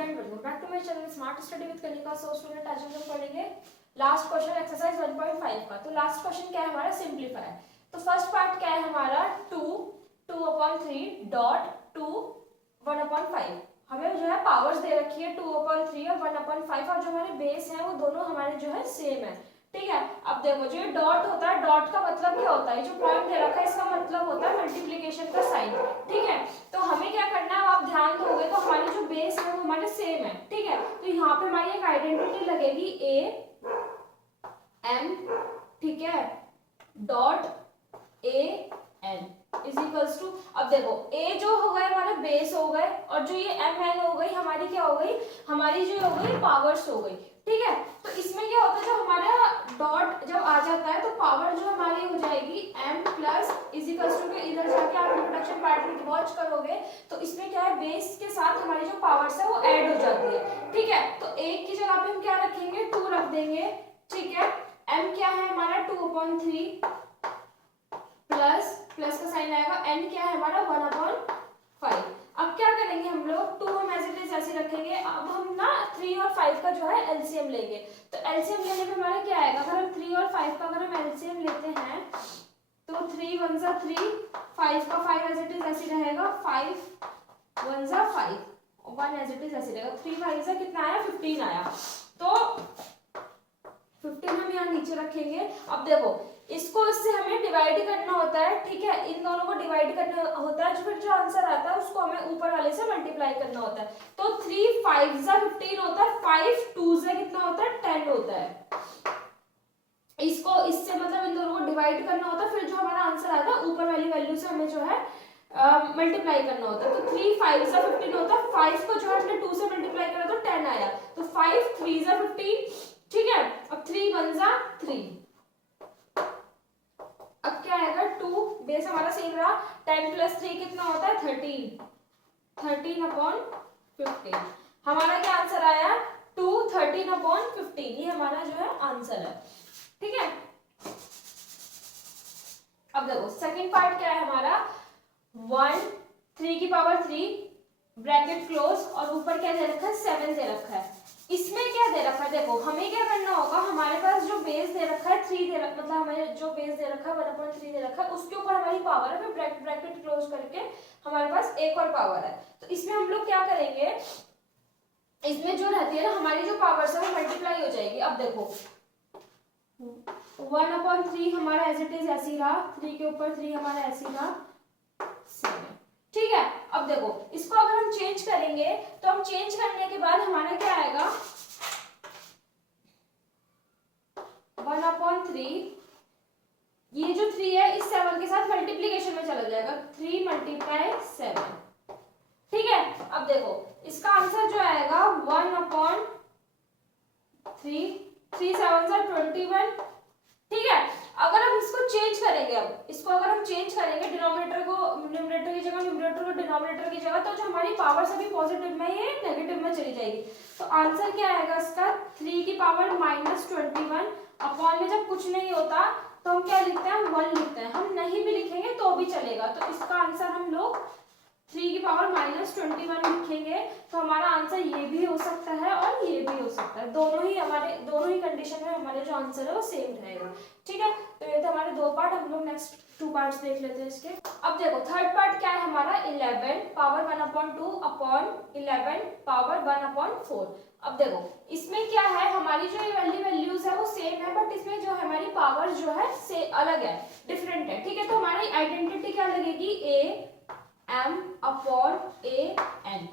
Student, welcome back to my channel smart study with Kanika. So student, आज हम पढ़ेंगे last question exercise 1.5 का। तो लास्ट क्वेश्चन क्या है हमारा? सिंप्लीफाई। तो फर्स्ट पार्ट क्या है हमारा? 2/3 डॉट 2 1/5। हमें जो है पावर्स दे रखी है 2/3 और 1/5, और जो हमारे बेस है वो दोनों हमारे जो है सेम है। ठीक है, अब देखो जो डॉट होता है, डॉट का मतलब क्या होता है? जो पॉइंट दे रखा है इसका मतलब होता है मल्टीप्लिकेशन का साइन। ठीक है, तो हमें क्या करना है, आप ध्यान दोगे तो हमारी जो बेस है वो हमारे सेम है। ठीक है, तो यहाँ पे हमारी एक आइडेंटिटी लगेगी ए एम, ठीक है, dot A N is equals to, अब देखो ए जो हो गए हमारे बेस हो गए, और जो ये एम एन हो गई हमारी क्या हो गई? हमारी जो हो गई पावर्स हो गई। ठीक है, तो इसमें क्या होता है, जो हमारा डॉट जब आ जाता है तो पावर जो हमारी हो जाएगी m plus is equals to K, इधर जाके आप इंट्रोडक्शन पार्ट में वॉच करोगे तो इसमें क्या है, बेस के साथ हमारी जो पावर्स है वो ऐड हो जाती है। ठीक है, तो एक की जगह पे हम क्या रखेंगे? 2 रख देंगे। ठीक है, m क्या है हमारा? 2/3 प्लस प्लस का साइन आएगा, n क्या है हमारा? 1/5। अब क्या करेंगे हम लोग? 2 हम एज इट इज ऐसे रखेंगे। अब हम ना 3 और 5 का जो है एलसीएम लेंगे। तो एलसीएम लेने पे हमारा क्या आएगा? अगर हम 3 और 5 का अगर हम एलसीएम लेते हैं तो 3 1 जा 3, 5 का 5 एज इट इज ऐसे रहेगा, 5 1 जा 5, 1 एज इट इज ऐसे रहेगा, 3 5 जा कितना आया? 15 आया। तो 15 हम यहाँ नीचे रखेंगे। अब देखो इसको इससे हमें डिवाइड करना होता है। ठीक है, इन दोनों को डिवाइड करना होता है, फिर जो आंसर आता है उसको हमें ऊपर वाले से मल्टीप्लाई करना होता है। तो 3 5 जा 15 होता है, 5 2 जा कितना होता है? 10 होता है। इसको इससे मतलब इन दोनों को डिवाइड करना होता है, फिर जो हमारा आंसर आता है ऊपर वाली वैल्यू से हमें जो है मल्टीप्लाई करना होता है। तो 3 5 जा 15 होता है, 5 को जो हमने 2 से मल्टीप्लाई करा तो 10 आया। तो 5 3 जा 15। ठीक है, अब 3 1 जा 3, अब क्या आएगा? 2, बेस हमारा सेम रहा, 10 प्लस 3 कितना होता है? 13, 13/15। हमारा क्या आंसर आया? 2 13/15, ये हमारा जो है आंसर है। ठीक है, अब देखो सेकंड पार्ट क्या है हमारा? 1 3 की पावर 3 ब्रैकेट क्लोज, और ऊपर क्या दे रखा है? 7 दे रखा है। इसमें क्या दे रखा है? देखो हमें क्या करना होगा, हमारे पास जो बेस दे रखा है 3 दे रखा, मतलब हमें जो बेस दे रखा है 1/3 दे रखा है, उसके ऊपर हमारी पावर है, फिर ब्रैकेट क्लोज करके हमारे पास एक और पावर है। तो इसमें हम लोग क्या करेंगे, इसमें जो रहती है ना हमारी जो पावर्स है वो मल्टीप्लाई हो जाएगी। अब देखो 1/3 हमारा एज इट इज ऐसी रहा, 3 के ऊपर 3 हमारा ऐसी रहा 7। ठीक है, अब देखो इसको अगर हम चेंज करेंगे तो हम चेंज करने के बाद हमारा क्या आएगा? 1/3, ये जो 3 है इस 7 के साथ मल्टीप्लीकेशन में चला जाएगा, 3 × 7। ठीक है, अब देखो इसका आंसर जो आएगा 1/3, 3 7 जा 21। ठीक है, अगर हम इसको चेंज करेंगे, अब इसको अगर हम चेंज करेंगे डिनोमिनेटर को न्यूमरेटर की जगह, न्यूमरेटर को डिनोमिनेटर की जगह, तो जो हमारी पावर सभी पॉजिटिव में ये नेगेटिव में चली जाएगी। तो आंसर क्या आएगा इसका? 3 की पावर -21 अपॉन में जब कुछ नहीं होता तो हम क्या लिखते हैं? 1 लिखते हैं। हम नहीं भी लिखेंगे तो भी चलेगा। तो इसका आंसर हम लोग 3 की पावर -21 लिखेंगे। तो हमारा आंसर ये भी हो सकता है और ये भी हो सकता है, दोनों ही कंडीशन में हमारे जो आंसर है वो सेम रहेगा। ठीक है, तो ये थे हमारे 2 पार्ट। हम लोग नेक्स्ट 2 पार्ट्स देख लेते हैं इसके। अब देखो थर्ड पार्ट क्या है हमारा? 11 पावर 1/2 अपॉन 11 पावर 1/4। अब देखो इसमें क्या है, हमारी जो ये वैल्यूज है वो सेम है, बट इसमें जो हमारी पावर जो है से अलग है, डिफरेंट है। ठीक है, तो हमारी आइडेंटिटी क्या लगेगी? m/a/n।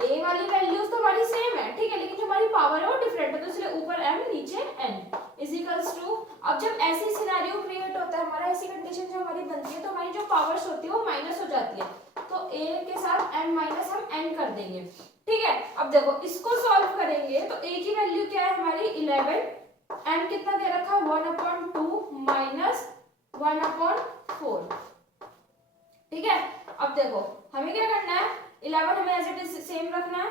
ए वाली वैल्यूज तो हमारी सेम है, ठीक है, लेकिन जो हमारी पावर है वो डिफरेंट है, तो इसलिए ऊपर m नीचे n इज इक्वल्स टू। अब जब ऐसी सिनेरियो क्रिएट होता है हमारा, ऐसी कंडीशन जो हमारी बनती है, तो हमारी जो पावर्स होती है वो माइनस हो जाती है, तो a के साथ m माइनस हम n कर देंगे। ठीक है, अब देखो इसको सॉल्व करेंगे तो a की वैल्यू क्या है हमारी? 11, m कितना दे रखा है? 1/2 माइनस 1/4। ठीक है, अब देखो हमें क्या करना है? 11 हमें एज इट इज सेम रखना है,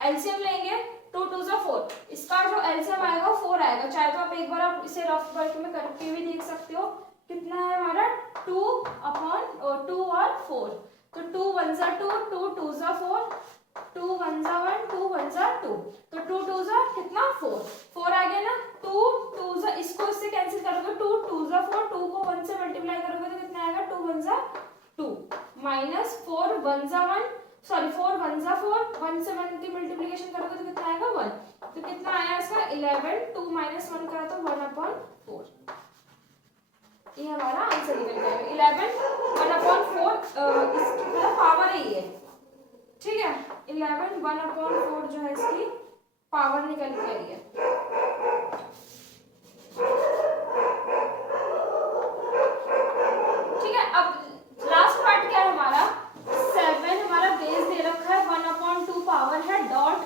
एलसीएम लेंगे, 2 2 जा 4, इसका जो एलसीएम आएगा 4 आएगा। चाहे तो आप एक बार आप इसे रफ वर्क में करके भी देख सकते हो। कितना है हमारा? 2 और 4, तो 2 1 जा 2, 2 2 जा 4, 2 1 जा 1, 2 वन जा 2, तो 2 2 जा कितना 4, 4 आ गया ना, 2 2 जा, इसको इससे कैंसिल करोगे, 2 2 जा 4, 2 को 1 से मल्टीप्लाई करोगे तो कितना आएगा, 2 1 जा 2 माइनस 4 1 जा 1, सॉरी 4 1 जा 4, 1 से 1 की मल्टीप्लिकेशन करोगे तो कितना आएगा 1, तो कितना आया इसका 11, 2 माइनस 1 करा तो 1/4, ये हमारा आंसर निकल के आएगा 11 1/4, इसकी पावर है ये, ठीक है, 11 1/4 जो है इसकी पावर निकल के आई है। ठीक है, अब लास्ट पार्ट क्या है हमारा, 7 हमारा बेस दे रखा है, 1/2 पावर है, डॉट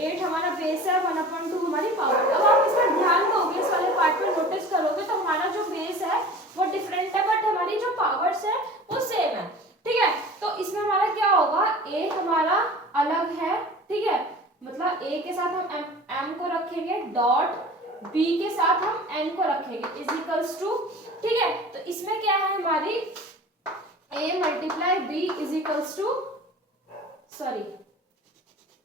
8 हमारा बेस है, 1/2 हमारी पावर। अब आप इसमें ध्यान दोगे, इस वाले पार्ट में नोटिस करोगे तो हमारा जो बेस है वो डिफरेंट है, बट हमारी जो पावर्स है वो सेम है, ठीक है। तो इसमें हमारा क्या होगा, a हमारा अलग है, ठीक है, मतलब a के साथ हम m को रखेंगे, डॉट b के साथ हम n को रखेंगे, इज इक्वल्स टू, ठीक है। तो इसमें क्या है हमारी a multiply b is equals to, sorry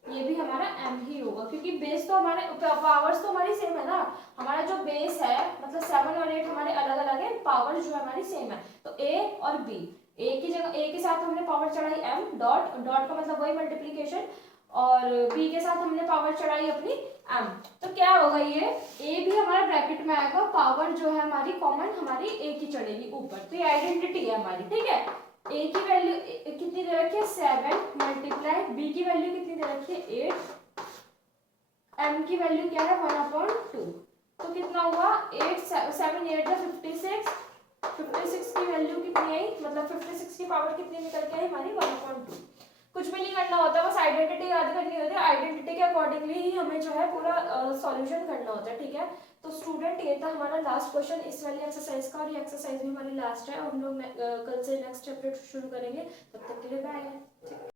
ये भी हमारा m ही होगा, क्योंकि बेस तो हमारे पावर्स तो हमारी सेम है ना, हमारा जो बेस है मतलब 7 और 8 हमारे अलग अलग है, पावर जो हमारी सेम है, तो a और b, a की जगह a के साथ हमने पावर चढ़ाई m, डॉट डॉट का मतलब वही मल्टीप्लिकेशन, और b के साथ हमने पावर चढ़ाई अपनी m, तो क्या होगा, ये a भी हमारा ब्रैकेट में आएगा, पावर जो है हमारी कॉमन हमारी a की चढ़ेगी ऊपर, तो ये आइडेंटिटी है हमारी, ठीक है। a की वैल्यू कितनी दे रखी है 7 मल्टीप्लाई b की वैल्यू कितनी दे रखी है 8, m की वैल्यू क्या है 1/2, तो कितना हुआ 8 7 8 जा 56, 56 की वैल्यू कितनी आई, मतलब 56 की पावर कितनी निकल के आई हमारी 1/2। कुछ भी नहीं करना होता, बस आइडेंटिटी याद करनी होती है, आइडेंटिटी के अकॉर्डिंगली ही हमें जो है पूरा सॉल्यूशन करना होता है, ठीक है। तो स्टूडेंट ये था हमारा लास्ट क्वेश्चन इस वाली एक्सरसाइज का, और ये एक्सरसाइज भी हमारी लास्ट है, और हम लोग कल से नेक्स्ट चैप्टर शुरू करेंगे, तब तक के लिए बाय।